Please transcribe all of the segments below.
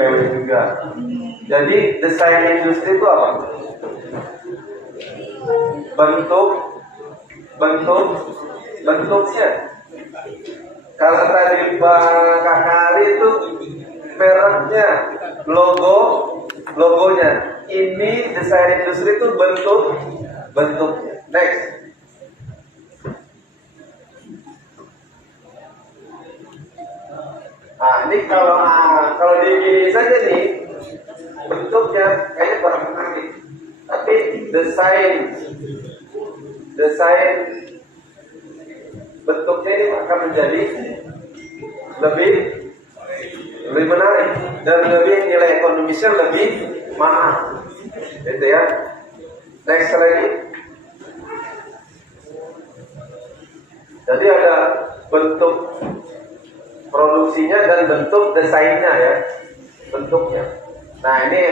PW juga. Jadi desain industri itu apa? Bentuknya. Kalau tadi Bang Kakali itu mereknya, logonya. Ini desain industri itu bentuknya. Next. Nah, ini kalau di saja nih bentuknya kayaknya kurang menarik. Tapi desain bentuknya ini akan menjadi lebih menarik dan lebih nilai ekonomisnya lebih mahal. Gitu ya. Next lagi. Jadi ada bentuk produksinya dan bentuk desainnya ya, bentuknya. Nah ini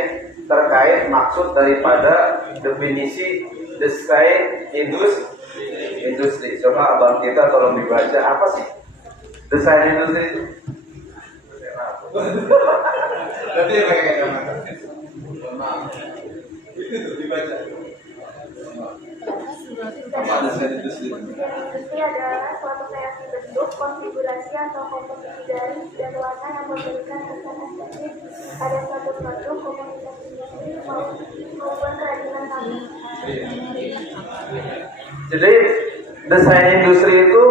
terkait maksud daripada definisi desain industri. Coba abang kita tolong dibaca apa sih desain industri itu? Berarti pakai kacamata. Itu dibaca. Apa desain industri? Industri adalah suatu kreasi bentuk, konfigurasi atau komposisi garis dan warna yang memberikan kesan estetik pada suatu produk, komunitas industri maupun kerajinan tangan. Jadi desain industri itu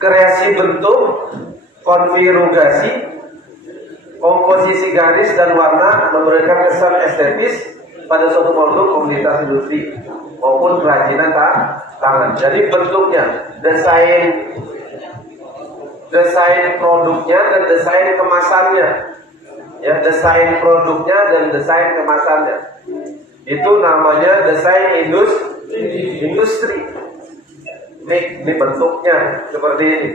kreasi bentuk, konfigurasi, komposisi garis dan warna memberikan kesan estetis pada suatu produk, komunitas industri maupun kerajinan tangan. Jadi bentuknya, desain produknya dan desain kemasannya. Ya, desain produknya dan desain kemasannya. Itu namanya desain industri. Ini bentuknya seperti ini.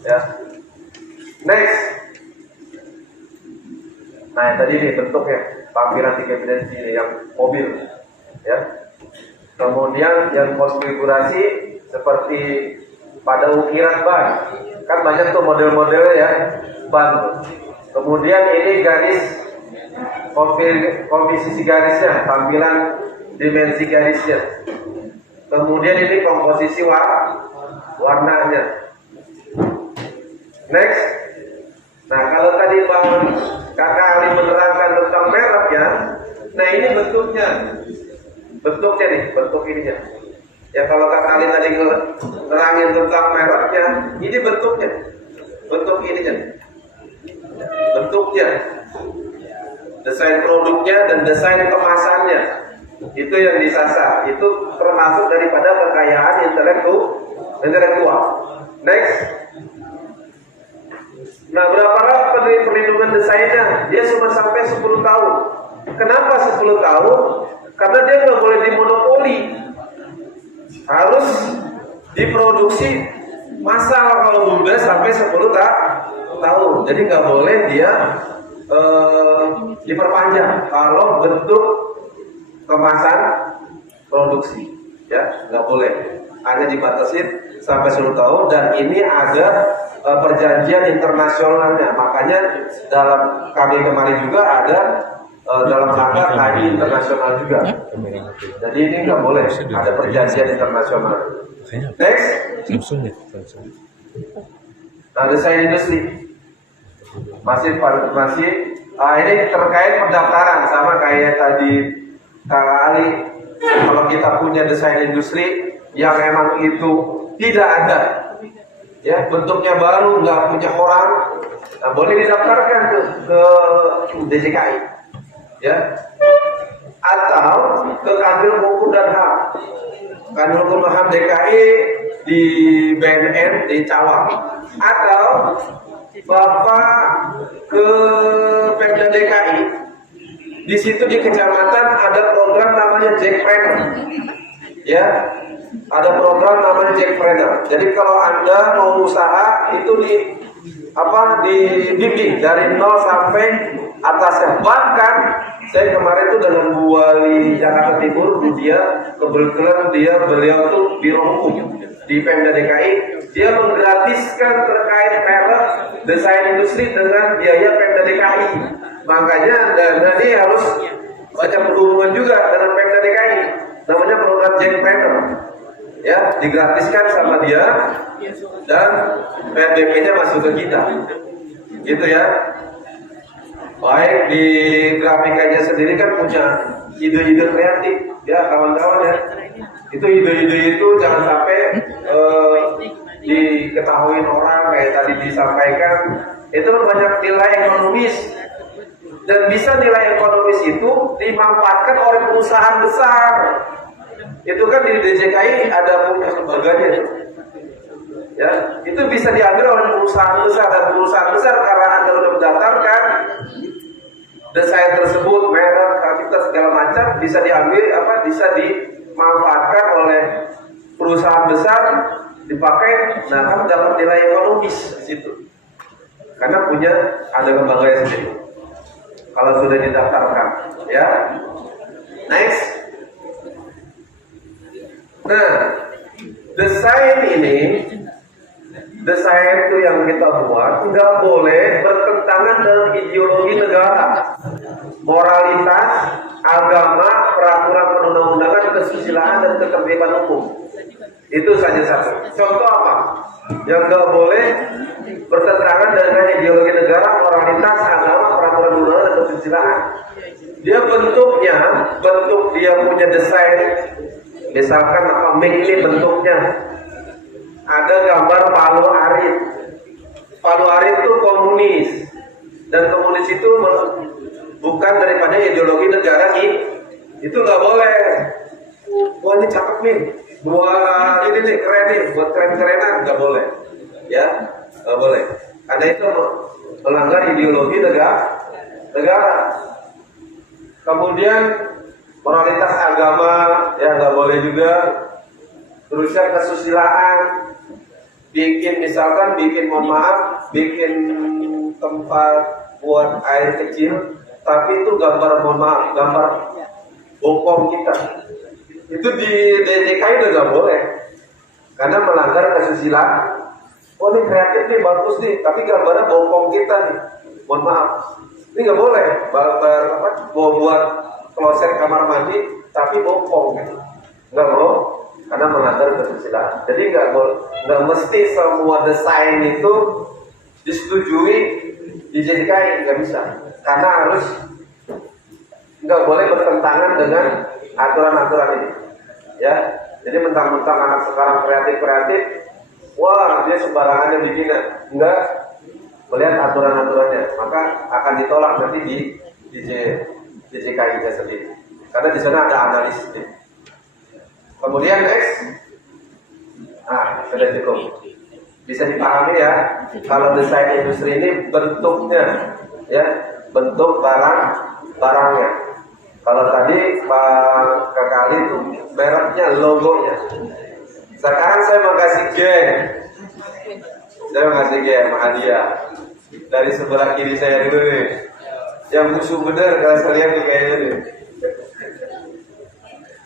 Ya. Next. Nah, tadi ini bentuknya, tampilan 3 dimensi ini yang mobil. Ya. Kemudian yang konfigurasi seperti pada ukiran ban. Kan banyak tuh model-modelnya ya, ban. Kemudian ini garis, komposisi garisnya, tampilan dimensi garisnya. Kemudian ini komposisi warnanya. Next. Nah, kalau tadi Bang Kakak Ali menerangkan tentang merek ya. Nah, ini bentuknya. Bentuknya nih, bentuk ininya. Ya kalau Kakak Ali tadi nerangin tentang mereknya, ini bentuknya. Bentuk ininya. Bentuknya. Desain produknya dan desain kemasannya. Itu yang disasar. Itu termasuk daripada kekayaan intelektual. Next. Nah, berapa lama perlindungan desainnya? Dia cuma sampai 10 tahun. Kenapa 10 tahun? Karena dia nggak boleh dimonopoli. Harus diproduksi massal kalau udah sampai 10 tahun. Jadi nggak boleh dia diperpanjang kalau bentuk kemasan produksi. Ya, nggak boleh. Hanya dibatasi sampai 10 tahun dan ini ada perjanjian internasionalnya. Makanya dalam kami kemarin juga ada dalam rangka KI internasional juga. Jadi ini nggak boleh, ada perjanjian internasional. Next. Nah, desain industri masih ini terkait pendaftaran sama kayak tadi Kak Ali. Kalau kita punya desain industri yang emang itu tidak ada, ya bentuknya baru, nggak punya orang, nah, boleh didaftarkan ke DJKI, ya, atau ke Kanwil Hukum dan HAM, Kanwil Hukum dan HAM DKI di BNN di Cawang, atau Bapak ke Pemda DKI. Di situ di kecamatan ada program namanya Jackpreneur, ya. Ada program namanya Jackpreneur. Jadi kalau Anda mau usaha itu dibimbing dari 0 sampai atasnya. Bahkan saya kemarin tuh dengan Bu Wali Jakarta Timur, dia kebetulan beliau tuh biro hukum di Pemda DKI, dia menggratiskan terkait merek desain industri dengan biaya Pemda DKI. Makanya dana ini harus banyak berhubungan juga dengan Pemda DKI. Namanya program Jackpreneur. Ya, digratiskan sama dia dan PDP-nya masuk ke kita. Gitu ya. Baik, di grafikanya sendiri kan punya ide-ide kreatif ya kawan-kawan ya. Itu ide-ide itu jangan sampai diketahui orang kayak tadi disampaikan. Itu banyak nilai ekonomis dan bisa nilai ekonomis itu dimanfaatkan oleh perusahaan besar. Itu kan di DJKI ada punya lembaganya. Ya, itu bisa diambil oleh perusahaan besar, dan perusahaan besar karena Anda sudah mendaftarkan desain tersebut, merek, kualitas segala macam bisa diambil bisa dimanfaatkan oleh perusahaan besar, dipakai, nah kamu dapat nilai ekonomis di situ. Karena ada lembaganya sendiri. Kalau sudah didaftarkan, ya. Next. Nah, desain itu yang kita buat nggak boleh bertentangan dengan ideologi negara, moralitas, agama, peraturan perundang-undangan, kesusilaan dan ketertiban umum. Itu saja satu. Contoh apa? Yang nggak boleh bertentangan dengan ideologi negara, moralitas, agama, peraturan perundang-undangan dan kesusilaan. Dia bentuk dia punya desain. Misalkan ini bentuknya ada gambar Palu Arit. Palu Arit itu komunis, dan komunis itu bukan daripada ideologi negara itu nggak boleh. Wah ini cakep nih, buat ini nih keren nih, buat keren-kerenan nggak boleh, ya nggak boleh. Karena itu melanggar ideologi negara. Kemudian moralitas agama ya nggak boleh juga. Terus yang kesusilaan, bikin tempat buat air kecil, tapi itu gambar bokong kita. Itu di DJKI udah nggak boleh, karena melanggar kesusilaan. Oh ini kreatif nih, bagus nih, tapi gambarnya bokong kita nih. Mohon maaf, ini nggak boleh. Buat kloset kamar mandi, tapi bokong gitu. Nggak boleh. Karena melanggar kesusilaan. Jadi nggak mesti semua desain itu disetujui di DJKI, nggak bisa. Karena harus nggak boleh bertentangan dengan aturan-aturan ini. Ya, jadi mentang-mentang anak sekarang kreatif, wah dia sembarangannya bikin, nggak melihat aturan-aturannya, maka akan ditolak nanti di DJKI-nya sendiri. Karena di sana ada analisisnya. Kemudian next, sudah cukup. Bisa dipahami ya, kalau desain industri ini bentuknya, ya bentuk barangnya. Kalau tadi Pak Kakali itu mereknya, logonya. Sekarang saya mau kasih hadiah dari sebelah kiri saya dulu nih. Yang musuh bener kalau saya lihat nih kayaknya nih.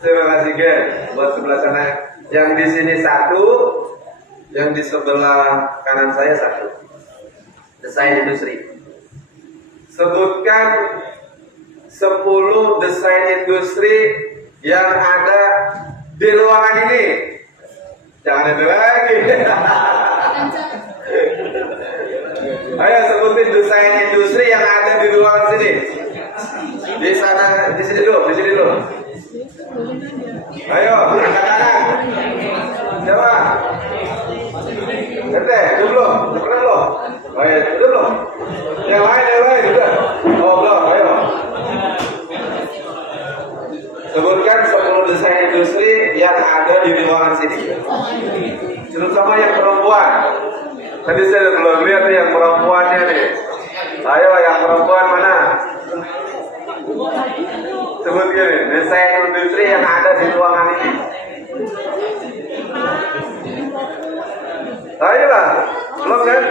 Terima kasih buat sebelah sana. Yang di sini satu, yang di sebelah kanan saya satu. Desain industri. Sebutkan 10 desain industri yang ada di ruangan ini. Jangan ada lagi. Ayo sebutin desain industri yang ada di ruangan sini. Di sana, di sini dulu. Ayo, angkat tangan. Coba. Ente, belum? Ayo, belum? Yang lain juga. Oh, belum, ayo. Sebutkan 10 desain industri yang ada di ruangan sini. Terutama yang perempuan. Tadi saya belum lihat nih yang perempuannya nih. Ayo, yang perempuan mana? Sebut gini, desain industri yang ada di ruangan ini. Ayolah, belum kan?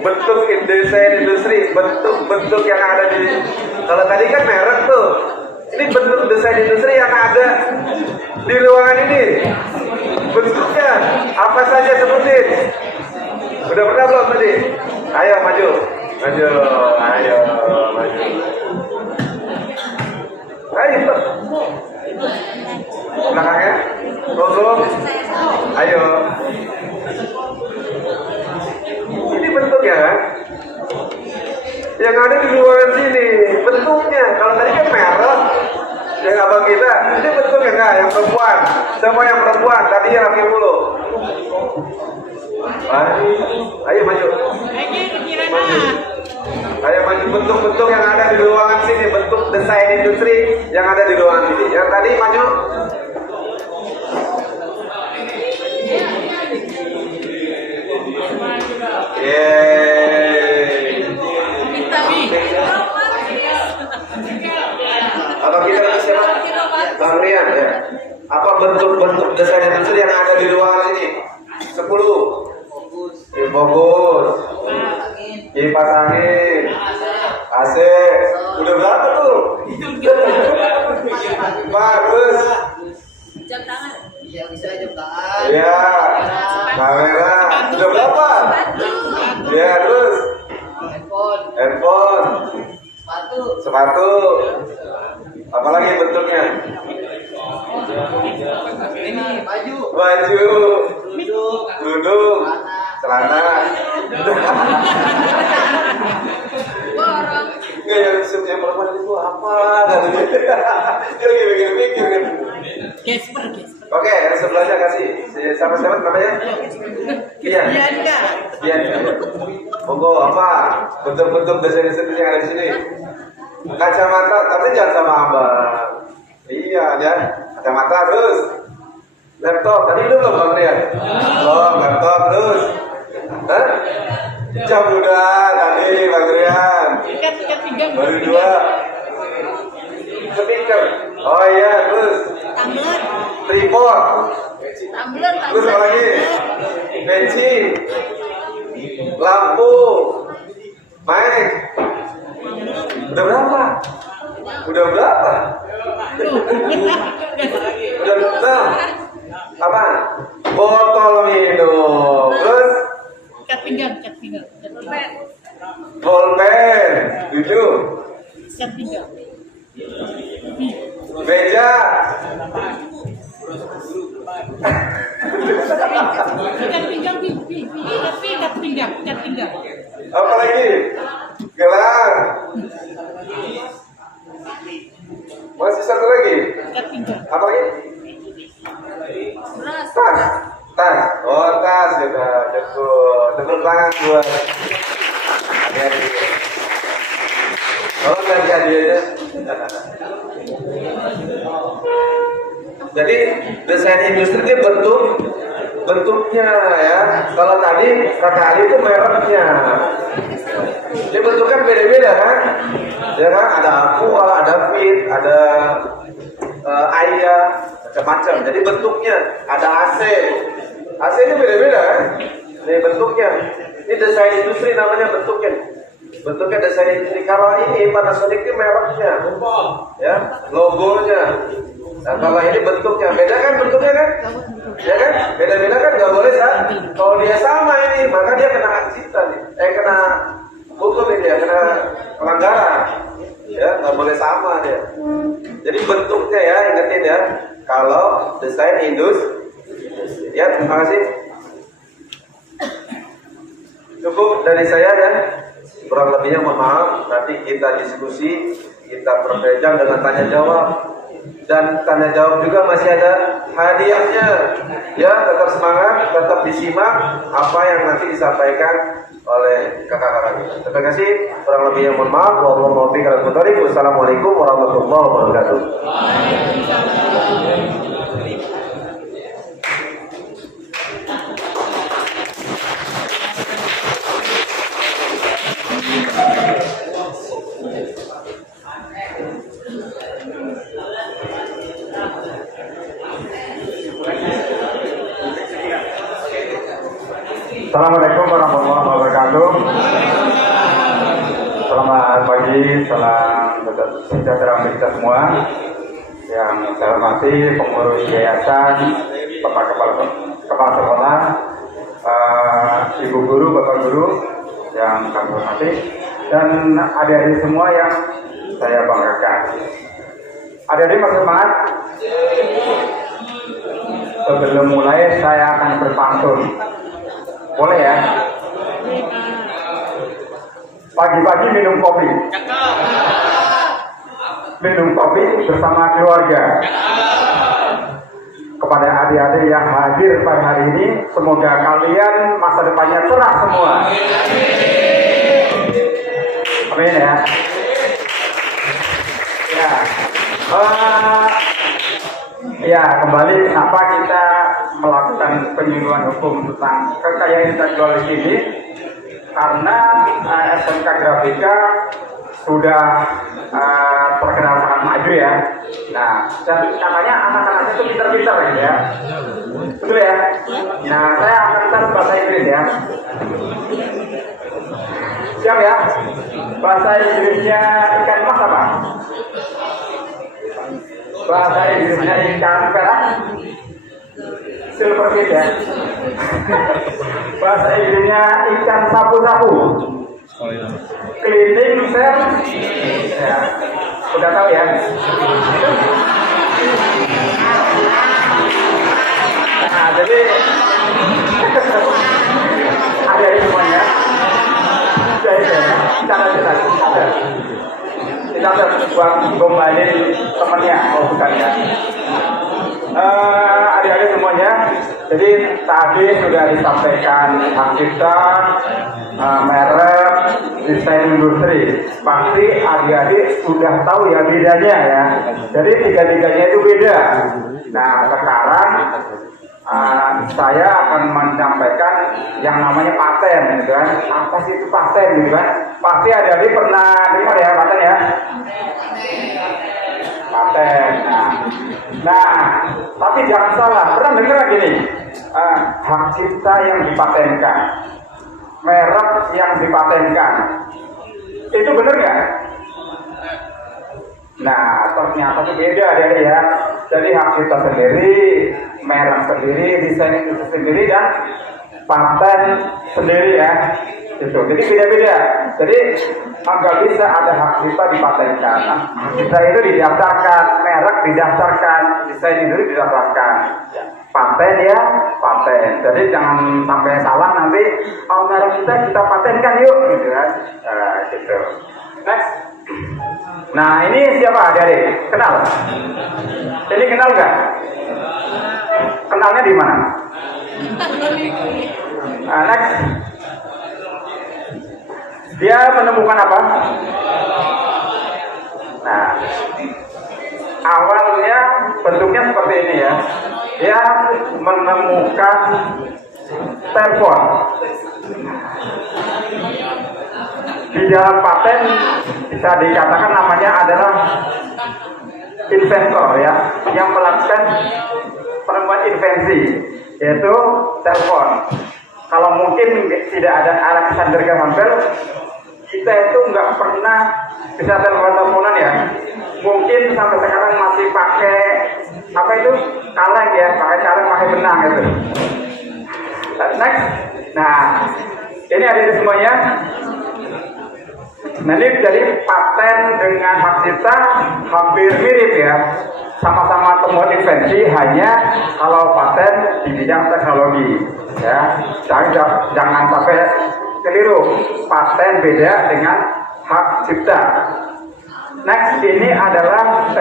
Bentuk desain industri bentuk-bentuk yang ada di, kalau tadi kan merek tuh, ini bentuk desain industri yang ada di ruangan ini. Bentuknya apa saja sebutin. Udah pernah belum tadi? Ayo maju, maju, ayo maju. Ayo, belakangnya, tolong, ayo. Ini bentuknya kan? Yang ada di ruangan sini, bentuknya. Kalau tadi kan merah, yang abang kita, ini bentuknya enggak, yang perempuan. Sama yang perempuan, tadi yang laki mulu. Ayo maju. Maju. Ayo maju, bentuk-bentuk yang ada di ruangan sini, bentuk desain industri yang ada di ruangan sini. Yang tadi maju. Apa kita siapa? Bang Rian ya. Apa bentuk-bentuk desain industri yang ada di ruangan ini? 10. Fokus. Kipas angin. AC. Udah berapa tuh? Bagus. Jam tangan. Iya bisa jam tangan. Iya. Kamera. Udah berapa? Iya terus. Handphone. Sepatu. Apalagi bentuknya? Ini baju. Duduk. Celana. Borong. Nggak, yang perempuan itu apa? Dia lagi mikir-mikir kan. Gesper. Oke, yang sebelahnya kasih. Siapa namanya? Bian. Monggo apa? Bentuk-bentuk desain yang ada di sini. Kacamata, tapi jangan sama abang. Iya, ya. Kacamata terus. Laptop, tadi itu belum Bang Rian? Belum, laptop terus. Hah? Jam udah tadi Bang Rian. Ikat pinggang. Baru 2. Speaker. Oh iya, terus. Tumbler. Tripod. Terus apa lagi? Peci. Lampu. Mic. Udah berapa? Udah 6. Apa? Botol minum. Terus? Ikat pinggang. Pulpen. 7. Ikat pinggang. Meja. Ikat pinggang. Apa lagi? Gelang. Masih satu lagi. Ikat pinggang. Apa lagi? Tas. Oh, tas kita cukup. Tepuk tangan buat adik-adik. Oh, ganti aja. Jadi desain industri ini bentuknya ya. Kalau tadi kata Ali itu mereknya. Jadi bentuknya beda-beda kan? Ya kan? Ada aqua, ada fit, ada Aya, macam-macam. Jadi bentuknya ada AC. AC ini beda-beda kan? Ini bentuknya. Ini desain industri namanya bentuknya. Bentuknya desain industri. Kalau ini Panasonic ini mereknya, ya, logonya. Nah, kalau ini bentuknya beda kan bentuknya kan? Ya kan? Beda-beda kan nggak boleh kan? Kalau dia sama ini, maka dia kena hak cipta nih. Kena hukum ini ya, kena pelanggaran. Ya, nggak boleh sama dia. Jadi bentuknya ya, ingetin ya. Kalau desain industri, ya terima kasih. Cukup dari saya ya. Kurang lebihnya mohon maaf. Nanti kita diskusi, kita perpanjang dengan tanya jawab. Dan tanya jawab juga masih ada hadiahnya. Ya, tetap semangat, tetap disimak apa yang nanti disampaikan oleh kakak-kakak kita. Terima kasih. Kurang lebihnya mohon maaf. Wassalamualaikum warahmatullahi wabarakatuh. Assalamualaikum warahmatullahi wabarakatuh. Selamat pagi, salam sejahtera untuk kita semua. Yang saya hormati pengurus yayasan, kepala sekolah, ibu guru, bapak guru yang kami hormati, dan adik-adik semua yang saya banggakan. Adik-adik masih semangat? Sebelum mulai saya akan berpantun. Boleh ya? Pagi-pagi minum kopi. Minum kopi bersama keluarga. Kepada adik-adik yang hadir pada hari ini, semoga kalian masa depannya cerah semua. Amin ya. Ya, kembali kenapa kita melakukan penyuluhan hukum tentang kekayaan intelektual di sini? Karena SMK Grafika sudah terkenal sangat maju ya. Nah, dan katanya anak-anaknya itu pintar-pintar ya. Betul ya? Nah, saya akan tes bahasa Inggris ya. Siap ya? Bahasa Inggrisnya ikan mas apa? Bahasa Inggrisnya ikan perak, silverfish ya. Bahasa Inggrisnya ikan sapu-sapu, cleaning service. Ya, udah tahu ya. Nah, jadi ada semuanya. Kita buat gombalin temennya, bukan ya. Adik-adik semuanya, jadi tadi sudah disampaikan hak cipta, merek, desain industri. Pasti adik-adik sudah tahu ya bedanya ya. Jadi tiga-tiganya itu beda. Nah, sekarang saya akan menyampaikan yang namanya paten, gitu kan? Apa sih itu paten, gitu kan? Pasti adik-adik pernah dengar ya paten ya? Paten. Nah, tapi jangan salah. Pernah dengar gini? Hak cipta yang dipatenkan, merek yang dipatenkan, itu benar nggak? Nah, ternyata itu beda ya. Jadi hak cipta sendiri, merek sendiri, desain itu sendiri, dan paten sendiri ya. Gitu. Jadi beda-beda. Jadi nggak bisa ada hak cipta dipatenkan. Hak cipta itu didaftarkan, merek didaftarkan, desain itu didaftarkan. Paten ya, paten. Jadi jangan sampai salah nanti. Merek kita patenkan yuk, gitu kan? Gitu. Next. Nah, ini siapa adik-adik? Kenal? Jadi kenal nggak? Kenalnya di mana? Next. Dia menemukan apa? Nah, awalnya bentuknya seperti ini ya. Dia menemukan telepon. Di dalam paten bisa dikatakan namanya adalah inventor ya, yang melakukan penemuan invensi, yaitu telepon. Kalau mungkin tidak ada Alexander Graham Bell, kita itu nggak pernah bisa telepon-teleponan ya. Mungkin sampai sekarang masih pakai apa itu, kaleng ya, pakai kaleng, pakai benang gitu. Next. Nah, ini ada semuanya. Nah, ini jadi paten dengan hak cipta hampir mirip ya, sama-sama temuan invensi, hanya kalau paten di bidang teknologi ya. Jangan sampai keliru, paten beda dengan hak cipta. Next, ini adalah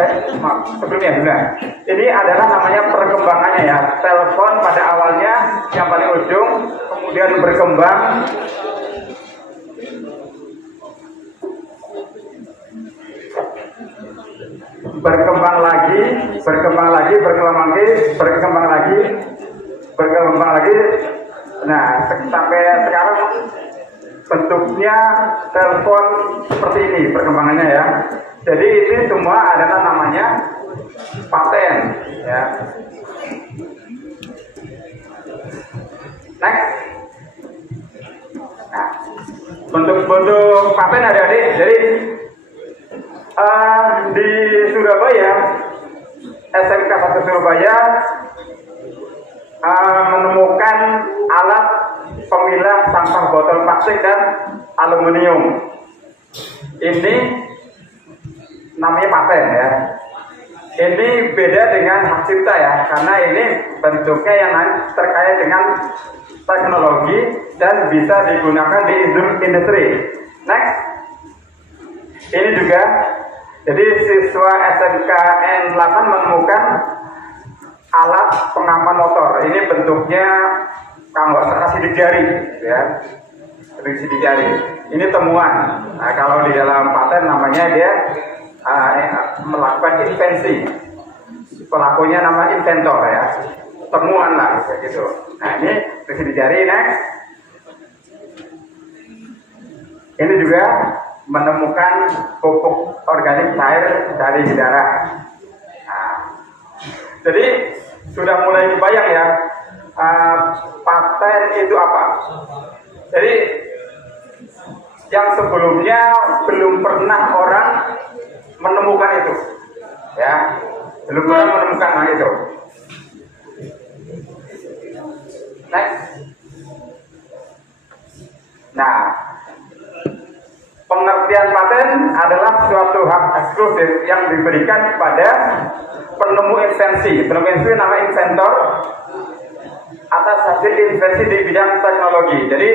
sebelumnya benar. Ini adalah namanya perkembangannya ya. Telepon pada awalnya yang paling ujung, kemudian berkembang berkembang lagi. Nah, sampai sekarang bentuknya telepon seperti ini perkembangannya ya. Jadi ini semua adalah namanya paten ya. Next. Nah, Bentuk paten adik-adik. Jadi di Surabaya, SMK 1 Surabaya menemukan alat pemilah sampah botol plastik dan aluminium. Ini namanya paten ya. Ini beda dengan hak cipta ya, karena ini bentuknya yang terkait dengan teknologi dan bisa digunakan di industri. Next, ini juga, jadi siswa SMK N8 menemukan alat pengaman motor. Ini bentuknya kalau nggak salah sidik jari, ya, sidik jari. Ini temuan. Nah, kalau di dalam paten namanya dia melakukan invensi. Pelakunya nama inventor ya, temuan lah gitu. Nah ini sidik jari. Next, ini juga menemukan pupuk organik cair dari darah. Nah, jadi sudah mulai dibayang ya, paten itu apa. Jadi yang sebelumnya belum pernah orang menemukan itu, ya, belum pernah menemukan hal itu. Next. Nah, pengertian paten adalah suatu hak eksklusif yang diberikan kepada penemu invensi. Penemu invensi nama inventor atas hasil invensi di bidang teknologi. Jadi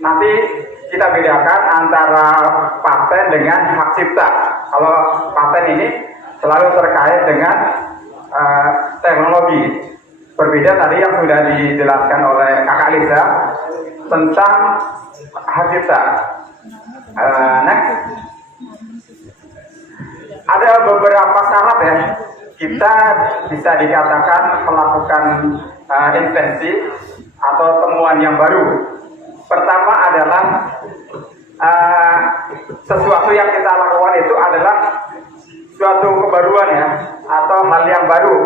nanti kita bedakan antara paten dengan hak cipta. Kalau paten ini selalu terkait dengan teknologi. Berbeda tadi yang sudah dijelaskan oleh Kakak Lisa tentang hak cipta. Next, ada beberapa syarat ya. Kita bisa dikatakan melakukan invensi atau temuan yang baru. Pertama adalah sesuatu yang kita lakukan itu adalah suatu kebaruan ya, atau hal yang baru,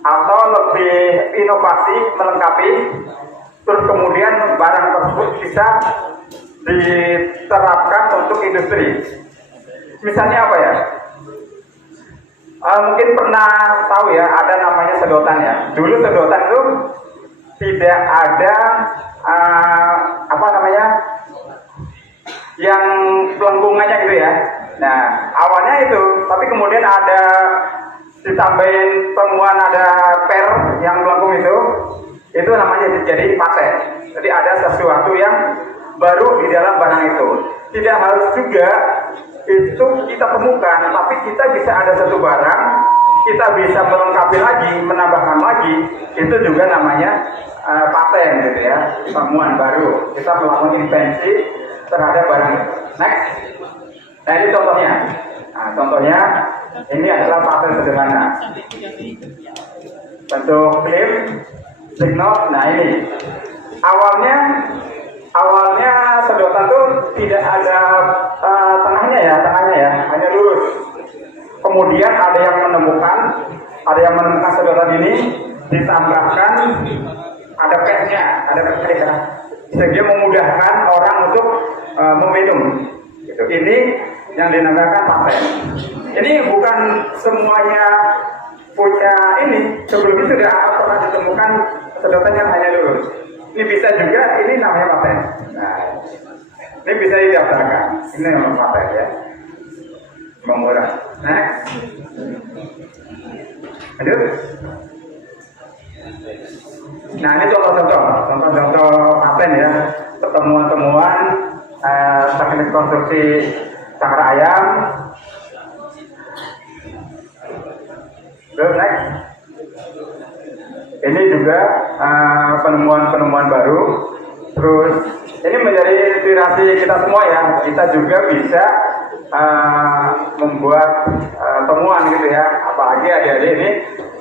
atau lebih inovasi, melengkapi. Terus kemudian barang tersebut bisa diterapkan untuk industri. Misalnya apa ya? Mungkin pernah tahu ya, ada namanya sedotan ya. Dulu sedotan itu tidak ada apa namanya, yang pelengkungannya gitu ya. Nah awalnya itu, tapi kemudian ada ditambahin temuan ada per yang melengkung itu namanya jadi paten. Jadi ada sesuatu yang baru di dalam barang itu. Tidak harus juga itu kita temukan, tapi kita bisa ada satu barang, kita bisa melengkapi lagi, menambahkan lagi, itu juga namanya paten gitu ya, temuan baru. Kita melakukan invensi terhadap barang itu. Next, nah ini contohnya. Nah, contohnya ini adalah paten sederhana. Bentuk klip, signal. Nah ini awalnya sedotan itu tidak ada tengahnya ya, hanya lurus. Kemudian ada yang menemukan sedotan ini ditambahkan ada petnya sehingga memudahkan orang untuk meminum. Gitu. Ini yang dinamakan paten. Ini bukan semuanya punya ini. Sebelumnya sudah pernah ditemukan sedotan yang hanya lurus. Ini bisa juga, ini namanya paten. Nah, ini bisa didaftarkan. Ini namanya paten ya. Murah. Next. Lanjut. Nah ini contoh-contoh paten ya, temuan-temuan teknik konstruksi cakar ayam. Terus next, ini juga penemuan-penemuan baru. Terus ini menjadi inspirasi kita semua ya. Kita juga bisa membuat temuan gitu ya. Apalagi adik-adik ini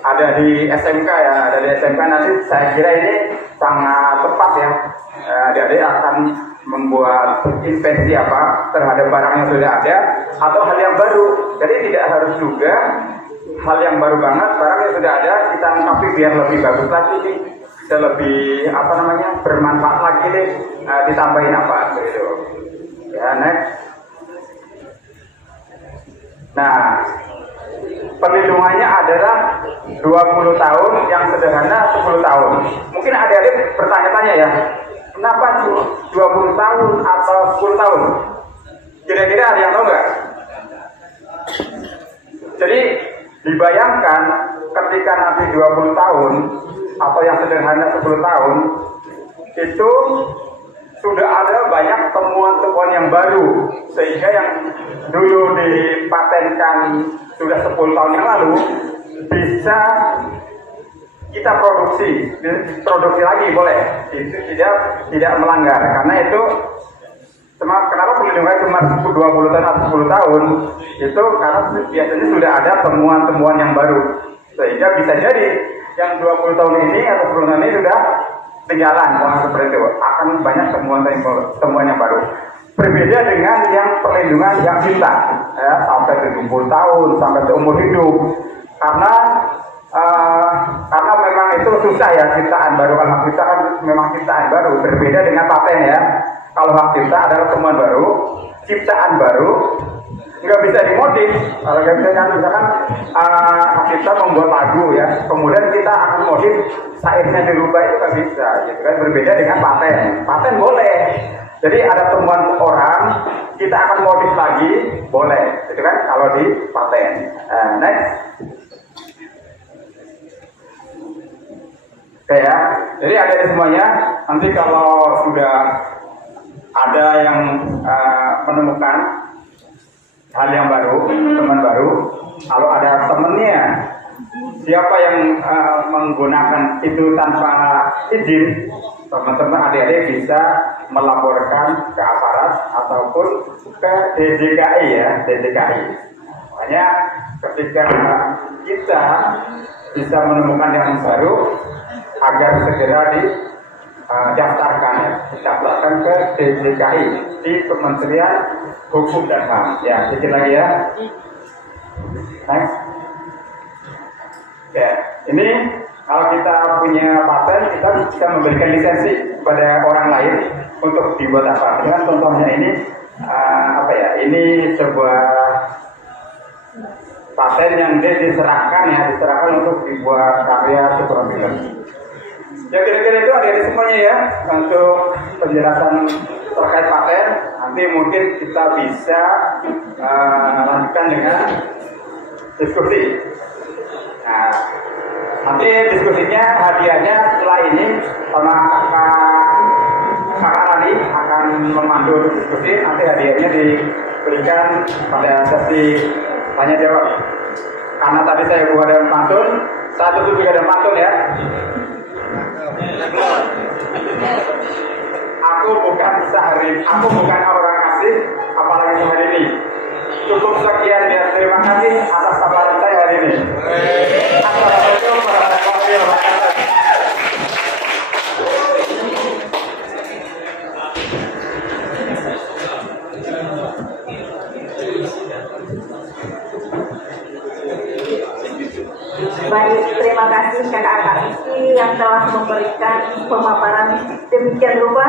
ada di SMK ya, ada di SMK nanti saya kira ini sangat tepat ya. Adik-adik akan membuat invensi apa terhadap barang yang sudah ada atau hal yang baru. Jadi tidak harus juga hal yang baru banget, barang yang sudah ada kita lengkapi biar lebih bagus lagi nih, bisa lebih bermanfaat lagi nih, ditambahin apa gitu. Ya, Ya, next. Nah, perlindungannya adalah 20 tahun, yang sederhana 10 tahun. Mungkin adik-adik bertanya-tanya ya, kenapa 20 tahun atau 10 tahun? Kira-kira ada yang tahu nggak? Jadi dibayangkan ketika nanti 20 tahun atau yang sederhana 10 tahun itu sudah ada banyak temuan-temuan yang baru, sehingga yang dulu dipatenkan sudah 10 tahun yang lalu bisa kita produksi lagi boleh, itu tidak melanggar. Karena itu kenapa perlindungannya cuma 20 tahun atau 10 tahun, itu karena biasanya sudah ada temuan-temuan yang baru, sehingga bisa jadi yang 20 tahun ini atau 10 tahun ini sudah tinggalan, seperti itu akan banyak temuan yang baru. Berbeda dengan yang perlindungan yang kita ya, sampai 70 tahun sampai seumur hidup, karena memang itu susah ya ciptaan baru. Kan hak cipta kan memang ciptaan baru, berbeda dengan paten ya. Kalau hak cipta adalah temuan baru, ciptaan baru, nggak bisa dimodif. Kalau nggak bisa kan misalkan hak cipta membuat lagu ya, kemudian kita akan modif syairnya dirubah, itu nggak bisa gitu kan. Berbeda dengan paten boleh. Jadi ada temuan orang, kita akan modif lagi, boleh, itu kan kalau di paten. Next. Oke ya, jadi ada semuanya. Nanti kalau sudah ada yang menemukan hal yang baru, teman baru, kalau ada temennya, siapa yang menggunakan itu tanpa izin, teman-teman adik-adik bisa melaporkan ke aparat ataupun ke DJKI ya, DJKI. Makanya ketika kita bisa menemukan yang baru, agar segera didaftarkan ya, didaftarkan ke DJKI di Kementerian Hukum dan HAM. Ya, sedikit lagi ya. Next. Ya, ini kalau kita punya paten, kita bisa memberikan lisensi kepada orang lain untuk dibuat apa. Dengan contohnya ini apa ya? Ini sebuah paten yang diserahkan untuk dibuat karya super film. Ya kira-kira itu ada di semuanya ya untuk penjelasan terkait paten. Nanti mungkin kita bisa lanjutkan dengan diskusi. Nah, nanti diskusinya hadiahnya setelah ini sama Kak Ali akan memandu diskusi. Nanti hadiahnya diberikan pada sesi tanya jawab. Karena tadi saya buat ada pantun, satu juga ada pantun ya. Aku bukan orang kasih, apalagi hari ini. Cukup sekian ya, terima kasih atas tawaran saya hari ini. Assalamualaikum warahmatullahi wabarakatuh. Baik, terima kasih kakak-kakak Rizky yang telah memberikan pemaparan demikian rupa.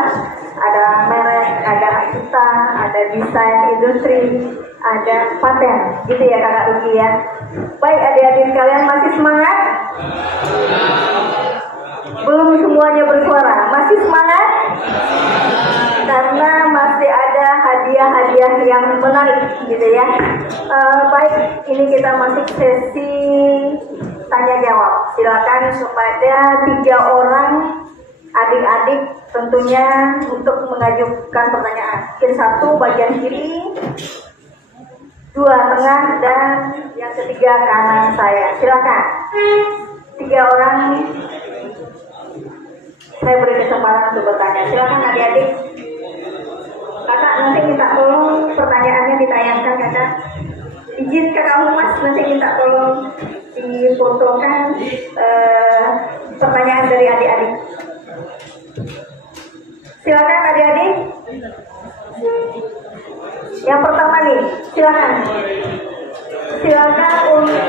Ada merek, ada hak cipta, ada desain industri, ada paten, gitu ya kakak Rizky ya. Baik adik-adik sekalian, masih semangat? Belum semuanya bersuara, masih semangat? Karena masih ada hadiah-hadiah yang menarik gitu ya. Baik, ini kita masuk sesi tanya jawab. Silakan kepada 3 orang adik-adik tentunya untuk mengajukan pertanyaan. Mungkin 1 bagian kiri, 2 tengah, dan yang ketiga kanan saya. Silakan 3 orang. Saya beri kesempatan untuk bertanya. Silakan adik-adik. Kakak nanti minta tolong pertanyaannya ditayangkan kakak. Izin kakak Humas nanti minta tolong difotokan pertanyaan dari adik-adik. Silakan adik-adik. Yang pertama nih, silakan. Silakan untuk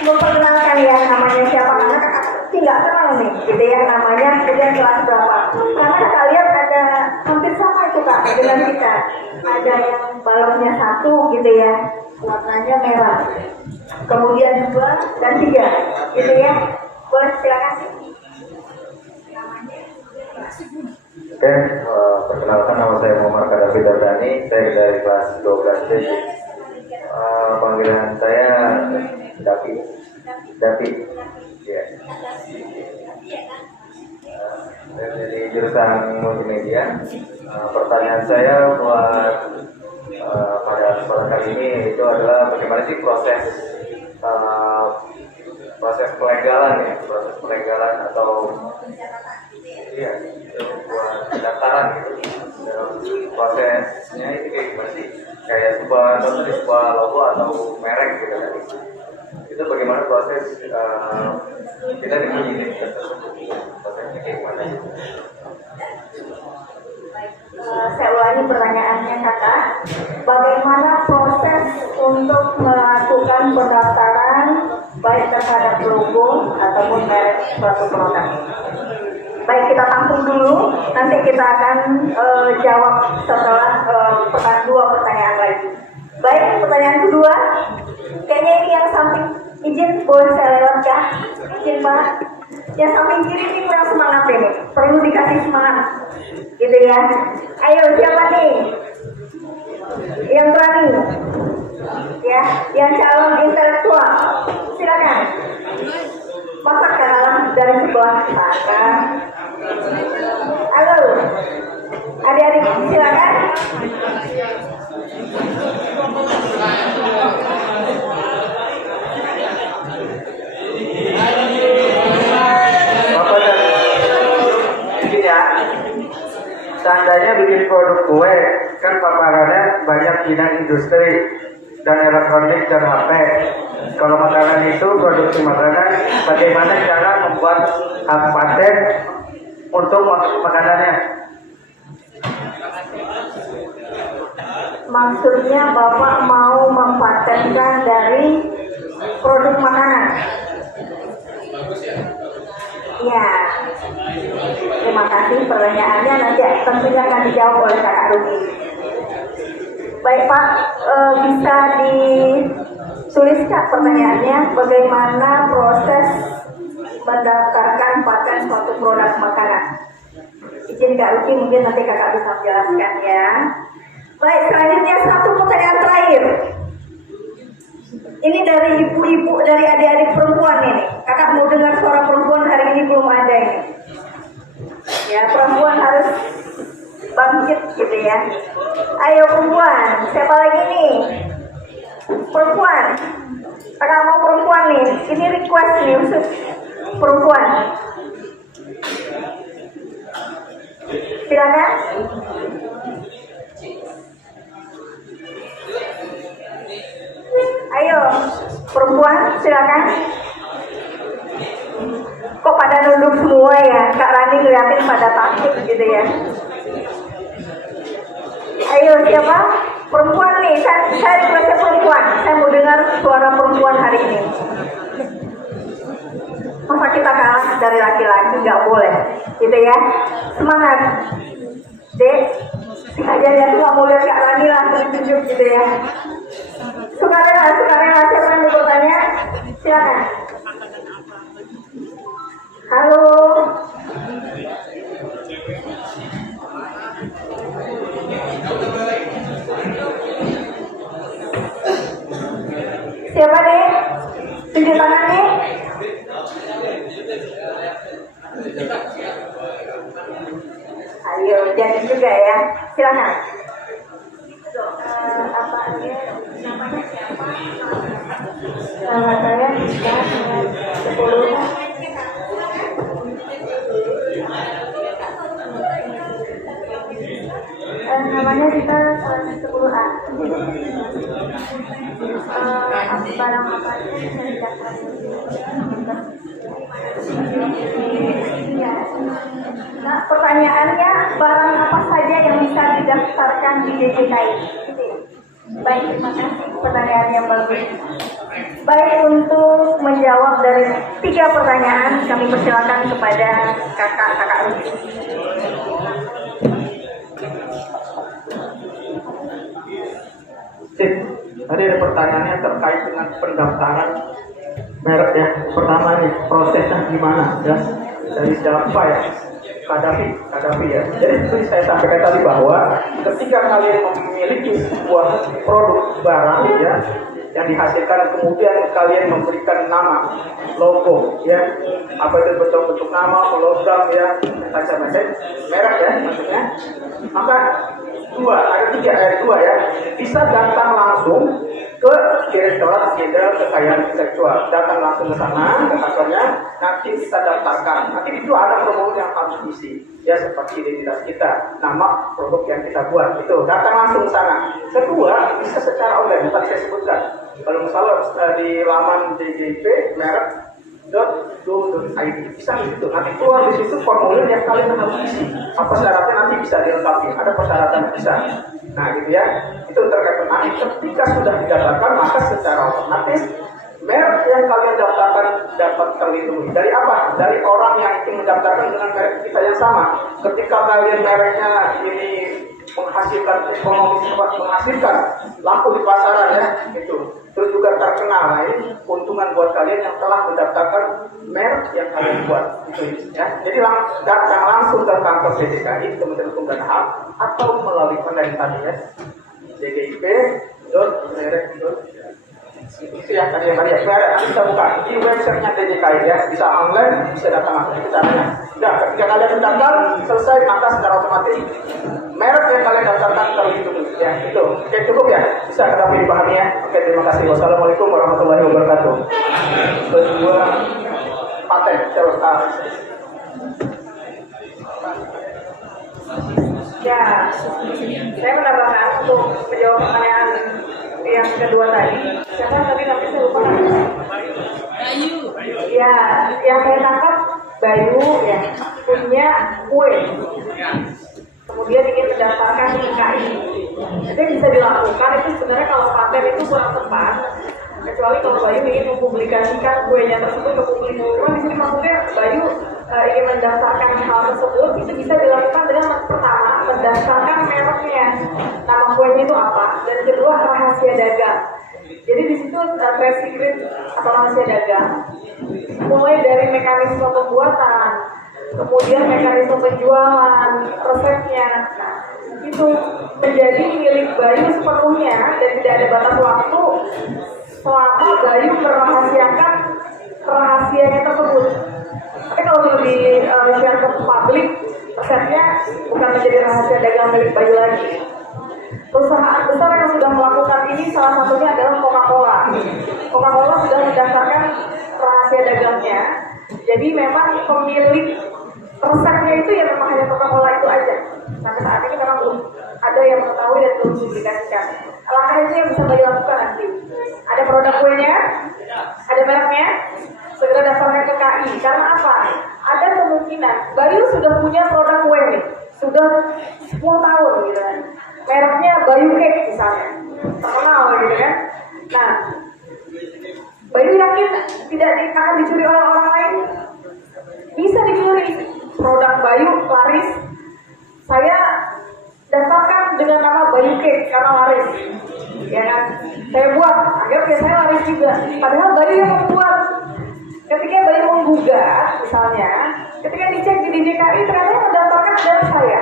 memperkenalkan ya namanya siapa, karena kakak tidak kenal nih, gitu ya namanya, kemudian kelas berapa. Karena kakak lihat ada hampir sama itu kak, dengan giliran kita. Ada yang balonnya 1 gitu ya, warnanya merah. Kemudian 2 dan 3 gitu ya. Boleh silakan. Oke, perkenalkan nama saya Muhammad Kadafi Dardani, saya dari kelas 12 C. Panggilan saya Dapi. Ya. Saya dari jurusan multimedia. Pertanyaan saya buat pada kesempatan kali ini itu adalah bagaimana sih proses pelegalan atau iya buat pendaftaran gitu. Prosesnya itu kayak gimana sih? Kayak sebuah logo atau merek gitu kan? Itu bagaimana proses kita dimiliki prosesnya kayak gimana? Saya ulangi pertanyaannya kakak. Bagaimana proses untuk melakukan pendaftaran baik terhadap logo ataupun merek suatu produk? Baik, kita tampung dulu. Nanti kita akan jawab setelah dua pertanyaan lagi. Baik, pertanyaan kedua. Kayaknya ini yang samping, izin boleh saya lewatkan? Izin Pak. Yang samping kiri ini kurang semangat ini. Perlu dikasih semangat. Gitu ya. Ayo, siapa nih? Yang berani? Ya, yang calon intelektual. Silakan. Masa kalah dari sebelah sana. Halo. Adik-adik silakan. Begini ya, seandainya bikin produk kue, kan paparannya banyak bidang industri dan elektronik dan HP. Kalau makanan itu produksi makanan, bagaimana cara membuat hak paten untuk makanannya? Maksudnya Bapak mau mempatenkan dari produk makanan? Ya. Terima kasih pertanyaannya, nanti tentunya akan dijawab oleh Kakak Ruki. Baik Pak, bisa dituliskan pertanyaannya, bagaimana proses mendaftarkan paten suatu produk makanan? Izin Kak Ruki, mungkin nanti Kakak bisa menjelaskan ya. Baik, selanjutnya satu pertanyaan terakhir. Ini dari ibu-ibu, dari adik-adik perempuan ini. Kakak mau dengar suara perempuan hari ini, belum ada ini. Ya, perempuan harus bangkit gitu ya. Ayo perempuan, siapa lagi nih? Perempuan. Kakak mau perempuan nih. Ini request nih khusus perempuan. Silakan. Ayo, perempuan, silakan. Kok pada nunduk semua ya? Kak Rani ngeliatin pada takut gitu ya. Ayo, siapa? Perempuan nih, saya request perempuan. Saya mau dengar suara perempuan hari ini. Masa kita kalah dari laki-laki? Nggak boleh, gitu ya. Semangat, Dek. Aja dia tuh mau lihat Kak Rani langsung tunjuk gitu ya. Sukarela, siapa yang mau bertanya? Silakan. Halo. Siapa deh? Tunjuk tangan nih. Ayo, jangan juga ya. Silakan. Apa dia namanya siapa? Nama saya Dika 10. Namanya Dika 10A. Barang apa aja bisa didaftar? Nah, pertanyaannya barang apa saja yang bisa didaftarkan di DJKI? Baik, terima kasih, pertanyaan yang bagus. Baik, untuk menjawab dari 3 pertanyaan, kami persilakan kepada kakak Ruki. Tadi ada pertanyaannya terkait dengan pendaftaran merek ya. Pertama nih, prosesnya gimana ya? Dari siapa ya? Kadapi ya. Jadi seperti saya sampaikan tadi bahwa ketika kalian memiliki sebuah produk barang ya yang dihasilkan, kemudian kalian memberikan nama, logo ya, apa itu bentuk nama, hologram ya, macam-macam merek ya maksudnya. Maka ada dua ya, bisa datang langsung ke Direktorat Jenderal Kekayaan Intelektual, datang langsung ke sana ke kantornya, nanti kita daftarkan. Nanti itu ada formulir yang harus diisi, ya seperti identitas kita, nama produk yang kita buat, itu datang langsung ke sana. Kedua, bisa secara online, tadi saya sebutkan. Kalau misalnya di laman DJP merek .go.id bisa gitu. Nanti keluar di situ formulir yang kalian harus isi. Apa syaratnya nanti bisa dilengkapi. Ada persyaratan bisa. Nah gitu ya. Itu terkait dengan ketika sudah didaftarkan maka secara otomatis merek yang kalian daftarkan dapat terlindungi. Dari apa? Dari orang yang ingin mendaftarkan dengan merek kita yang sama. Ketika kalian mereknya ini menghasilkan ekonomi, menghasilkan laku di pasaran ya, gitu. Terus juga terkenal, nah ini keuntungan buat kalian yang telah mendaftarkan merek yang kalian buat, gitu ya. Jadi datang langsung ke kantor DJKI, Kementerian Hukum dan HAM, atau melalui online tadi ya, djip.merek. Itu yang tadi ya, nanti kita buka di websitenya DJKI ya, bisa online, bisa datang langsung ke caranya. Nah, ketika kalian mendaftar selesai, maka secara otomatis merek yang kalian daftarkan terlindungi ya, itu. Oke, cukup ya, bisa kami dipahami ya. Oke, terima kasih. Wassalamualaikum warahmatullahi wabarakatuh. Kedua, paten terus Ya, saya menambahkan untuk menjawab pertanyaan yang kedua tadi. Siapa tadi nanti saya lupa. Bayu. Ya, yang saya tangkap Bayu ya punya kue. Kemudian ingin mendaftarkan di KI. Itu bisa dilakukan. Itu sebenarnya kalau paten itu kurang tepat. Kecuali kalau Bayu ingin mempublikasikan kuenya tersebut ke publik. Di sini maksudnya Bayu ingin mendaftarkan hal tersebut, itu bisa dilakukan dengan pertama mendaftarkan mereknya, nama kuenya itu apa, dan kedua rahasia dagang. Jadi di situ trade secret atau rahasia dagang, mulai dari mekanisme pembuatan, kemudian mekanisme penjualan, resepnya, itu menjadi milik Bayu sepenuhnya dan tidak ada batas waktu selama Bayu merahasiakan rahasianya tersebut. Tapi kalau di share ke publik, resepnya bukan menjadi rahasia dagang milik Bayu lagi. Perusahaan besar yang sudah melakukan ini salah satunya adalah Coca-Cola. Coca-Cola sudah mendaftarkan rahasia dagangnya. Jadi memang pemilik resepnya itu ya memang hanya Coca-Cola itu aja. Sampai saat ini memang belum ada yang mengetahui dan belum dipublikasikan. Langkah itu yang bisa Bayu lakukan nanti. Ada produk kuenya, ada mereknya, segera daftarkan ke KI. Karena apa? Ada kemungkinan Bayu sudah punya produk kue nih, sudah 10 tahun gitu kan. Mereknya Bayu Cake misalnya, terkenal gitu kan. Nah, Bayu yakin tidak akan dicuri oleh orang lain? Bisa dicuri. Produk Bayu laris, saya daftarkan dengan nama Bayu Cake karena laris, ya kan? Saya buat, akhirnya saya laris juga. Padahal Bayu yang membuat. Ketika Bayu menggugat, misalnya, ketika dicek di DJKI ternyata yang mendaftarkan adalah saya.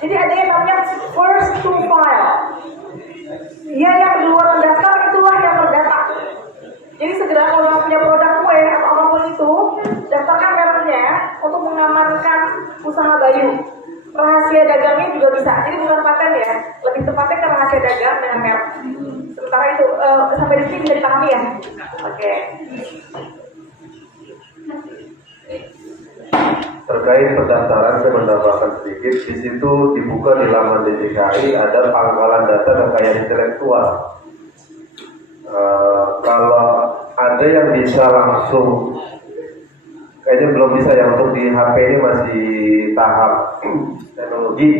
Jadi ada yang namanya first to file. Dia yang duluan mendaftar, itulah yang terdata. Jadi segera kalau punya produk kue atau apapun itu, daftarkan mereknya untuk mengamankan usaha Bayu. Rahasia dagangnya juga bisa. Jadi bukan paten ya, lebih tepatnya ke rahasia dagang dengan merek. Sementara itu sampai di sini bisa dipahami ya. Oke. Terkait pendaftaran, saya menambahkan sedikit. Di situ dibuka di laman DJKI ada pangkalan data kekayaan intelektual. Kalau ada yang bisa langsung, kayaknya belum bisa ya, untuk di HP ini masih tahap teknologi.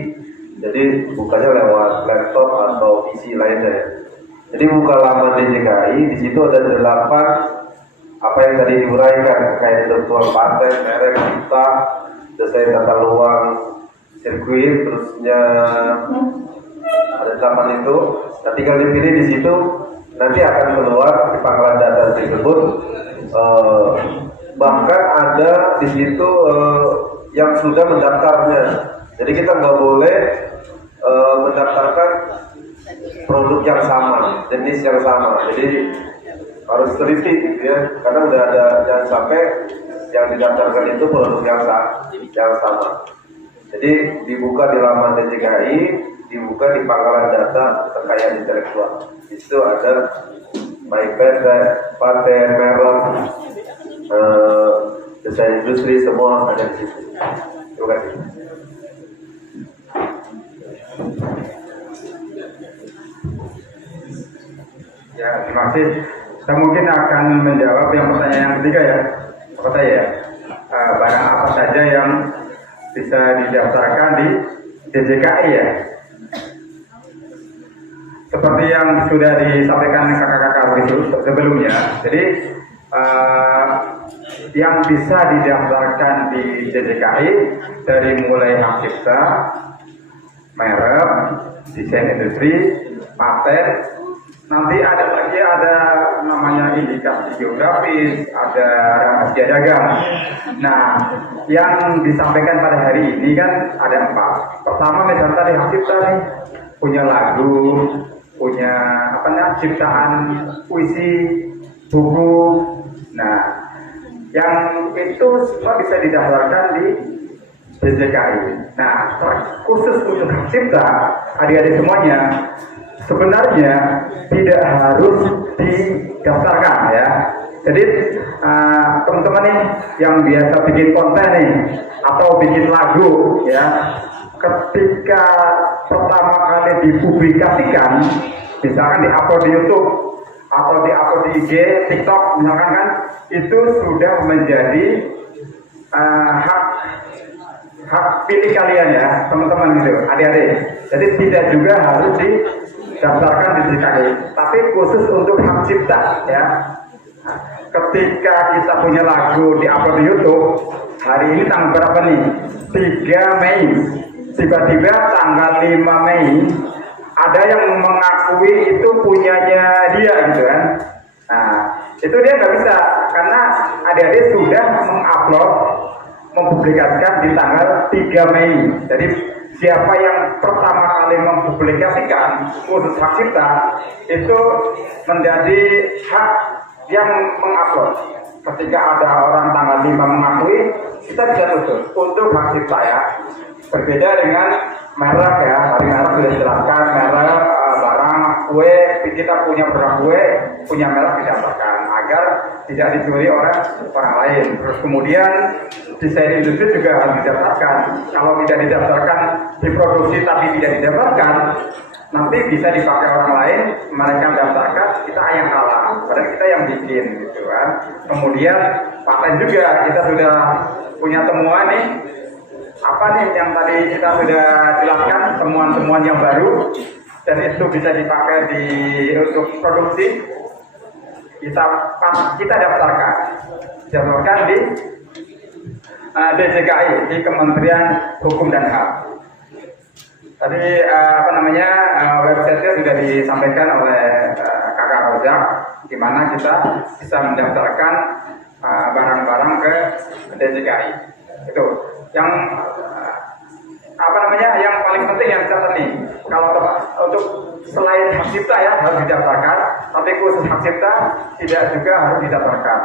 Jadi bukanya lewat laptop atau PC lainnya ya. Jadi buka laman DJKI, di situ ada 8 apa yang tadi diuraikan terkait intelektual paten, merek, cipta, desain tata ruang, sirkuit, terusnya ada 8 itu. Nah, tinggal dipilih di situ nanti akan keluar di pangkalan data tersebut. Bahkan ada di situ yang sudah mendaftarnya. Jadi kita nggak boleh mendaftarkan produk yang sama, jenis yang sama. Jadi harus teliti gitu ya, karena udah ada, jangan sampai yang didaftarkan itu produk yang sama. Jadi dibuka di laman DJKI, dibuka di pangkalan data kekayaan intelektual. Di situ ada baik paten, merek, desain industri, semua ada di situ. Terima kasih. Ya, terima kasih. Saya mungkin akan menjawab yang pertanyaan yang ketiga ya. Apa saya ya? Barang apa saja yang bisa didaftarkan di DJKI ya? Seperti yang sudah disampaikan kakak-kakak itu sebelumnya. Jadi yang bisa didaftarkan di DJKI dari mulai hak cipta, merek, desain industri, paten. Nanti ada namanya indikasi geografis, ada rahasia dagang. Nah, yang disampaikan pada hari ini kan ada 4. Pertama misalnya tadi hak cipta nih, punya lagu, punya ciptaan puisi, buku. Nah, yang itu semua bisa didaftarkan di DJKI. Nah, khusus untuk hak cipta, adik-adik semuanya, sebenarnya tidak harus didaftarkan ya. Jadi teman-teman nih yang biasa bikin konten nih atau bikin lagu ya, ketika pertama kali dipublikasikan, misalkan di-upload di YouTube atau di-upload di IG, TikTok misalkan kan, itu sudah menjadi hak pilih kalian ya teman-teman gitu, adik-adik. Jadi tidak juga harus didaftarkan di DJKI, tapi khusus untuk hak cipta ya. Ketika kita punya lagu di-upload di YouTube, hari ini tanggal berapa nih? 3 Mei. Tiba-tiba tanggal 5 Mei ada yang mengakui itu punyanya dia gitu kan. Nah, itu dia nggak bisa karena adik-adik sudah mengupload, mempublikasikan di tanggal 3 Mei. Jadi siapa yang pertama kali mempublikasikan khusus hak cipta itu menjadi hak yang mengupload. Ketika ada orang tanggal 5 mengakui, kita bisa tutup untuk hak cipta ya. Berbeda dengan merek ya, tadi merek sudah dijelaskan, merek barang kue, kita punya produk kue, punya merek didaftarkan agar tidak dicuri oleh orang lain. Terus kemudian desain industri juga harus didaftarkan. Kalau tidak didaftarkan, diproduksi tapi tidak didaftarkan, nanti bisa dipakai orang lain, mereka daftarkan, kita yang kalah, padahal kita yang bikin gitu kan. Kemudian paten juga, kita sudah punya temuan nih, apa nih yang tadi kita sudah jelaskan, temuan-temuan yang baru, dan itu bisa dipakai untuk produksi, kita daftarkan di DJKI, di Kementerian Hukum dan HAM. Tadi websitenya sudah disampaikan oleh kakak Rozak, di mana kita bisa mendaftarkan barang-barang ke DJKI. Itu yang yang paling penting yang catat nih. Kalau untuk selain hak cipta ya harus didaftarkan, tapi khusus hak cipta tidak juga harus didaftarkan.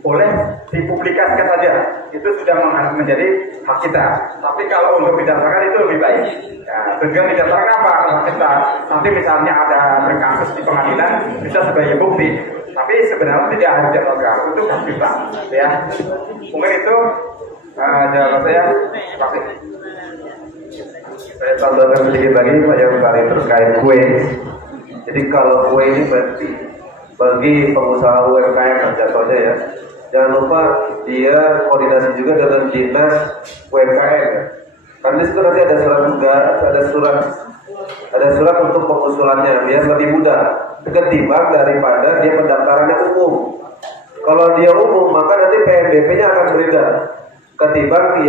Boleh dipublikasikan saja, itu sudah menjadi hak kita. Tapi kalau untuk didaftarkan itu lebih baik. Ya, tujuan didaftarkan apa? Hak cipta. Nanti misalnya ada berkasus di pengadilan bisa sebagai bukti. Tapi sebenarnya tidak harus didaftarkan untuk hak cipta. Ya, mungkin itu jawaban saya. Saya tambahkan sedikit lagi Pak terkait kue. Jadi kalau kue ini berarti bagi pengusaha UMKM jatuhnya ya, jangan lupa dia koordinasi juga dengan dinas UMKM ya. Karena di situ nanti ada surat untuk pengusulannya biar lebih mudah ketimbang daripada dia pendaftarannya umum. Kalau dia umum maka nanti PNBP-nya akan berbeda ketimbang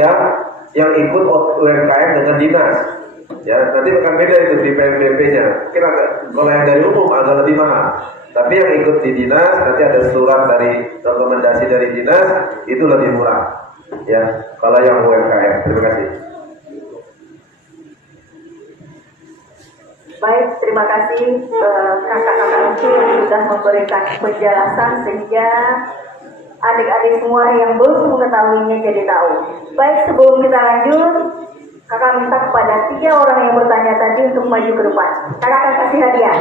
yang ikut UMKM dengan dinas. Ya, nanti akan beda itu di PNBP-nya. Kalau yang dari umum agak lebih mahal. Tapi yang ikut di dinas nanti ada surat dari rekomendasi dari dinas itu lebih murah. Ya, kalau yang UMKM. Terima kasih. Baik, terima kasih kakak-kakak itu yang sudah memberikan penjelasan sehingga adik-adik semua yang belum mengetahuinya jadi tahu. Baik, sebelum kita lanjut, kakak minta kepada 3 orang yang bertanya tadi untuk maju ke depan. Kakak akan kasih hadiah.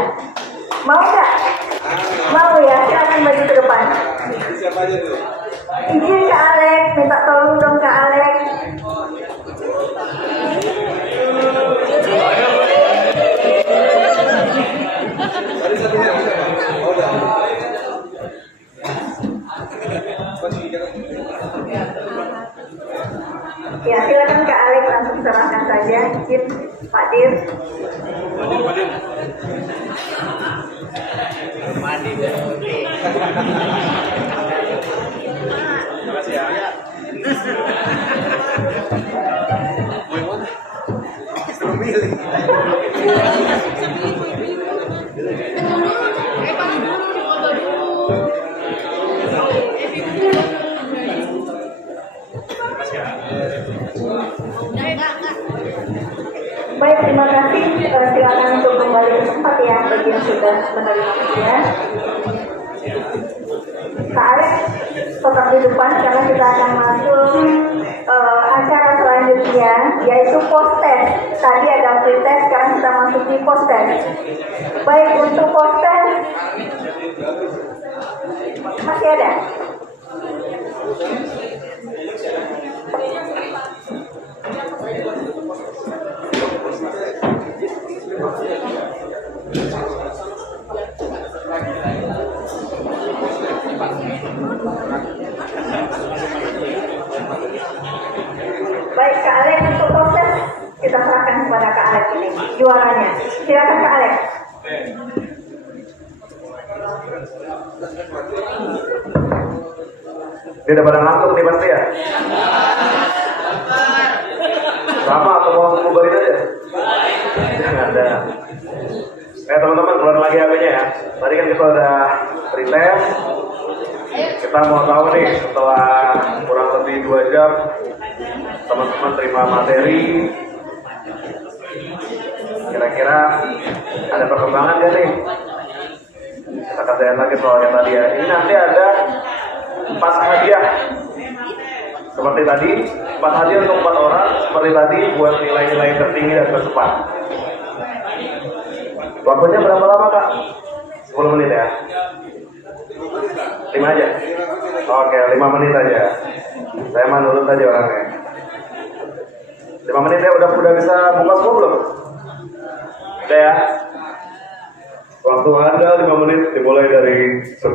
Mau nggak? Mau ya, silakan maju ke depan. Siapa aja tuh? Izin Kak Alex, minta tolong dong Kak Alex. Tadi satunya bisa. Oh, udah. Ya, silakan Kak Alex langsung serahkan saja. Izin Pak Dir. Baik, terima kasih. Silakan untuk kembali ke tempat ya bagi yang sudah menerima hadiah. Kak Alex tetap di depan karena kita akan masuk acara selanjutnya yaitu post test. Tadi ada pre test, sekarang kita masuk di post test. Baik, untuk post test masih ada. Baik, Kak Alex untuk proses kita serahkan kepada Kak Alex ini juaranya. Silakan Kak Alex. Dia udah pada ngantuk nih pasti ya? Sama atau mau bubarin aja? Jangan ada. Teman-teman keluar lagi HP-nya ya. Tadi kan kita udah pretest. Kita mau tahu nih setelah kurang lebih 2 jam teman-teman terima materi. Kira-kira ada perkembangan gak nih? Kita kerjain lagi soalnya tadi ya. Ini nanti ada 4 hadiah. Seperti tadi, 4 hadiah untuk 4 orang. Seperti tadi buat nilai-nilai tertinggi dan tercepat. Waktunya berapa lama Kak? 10 menit ya? 5 aja? Oke, 5 menit aja. Saya mah nurut aja orangnya. 5 menit ya udah bisa buka semua belum? Udah ya? Waktu Anda 5 menit dimulai dari sekarang.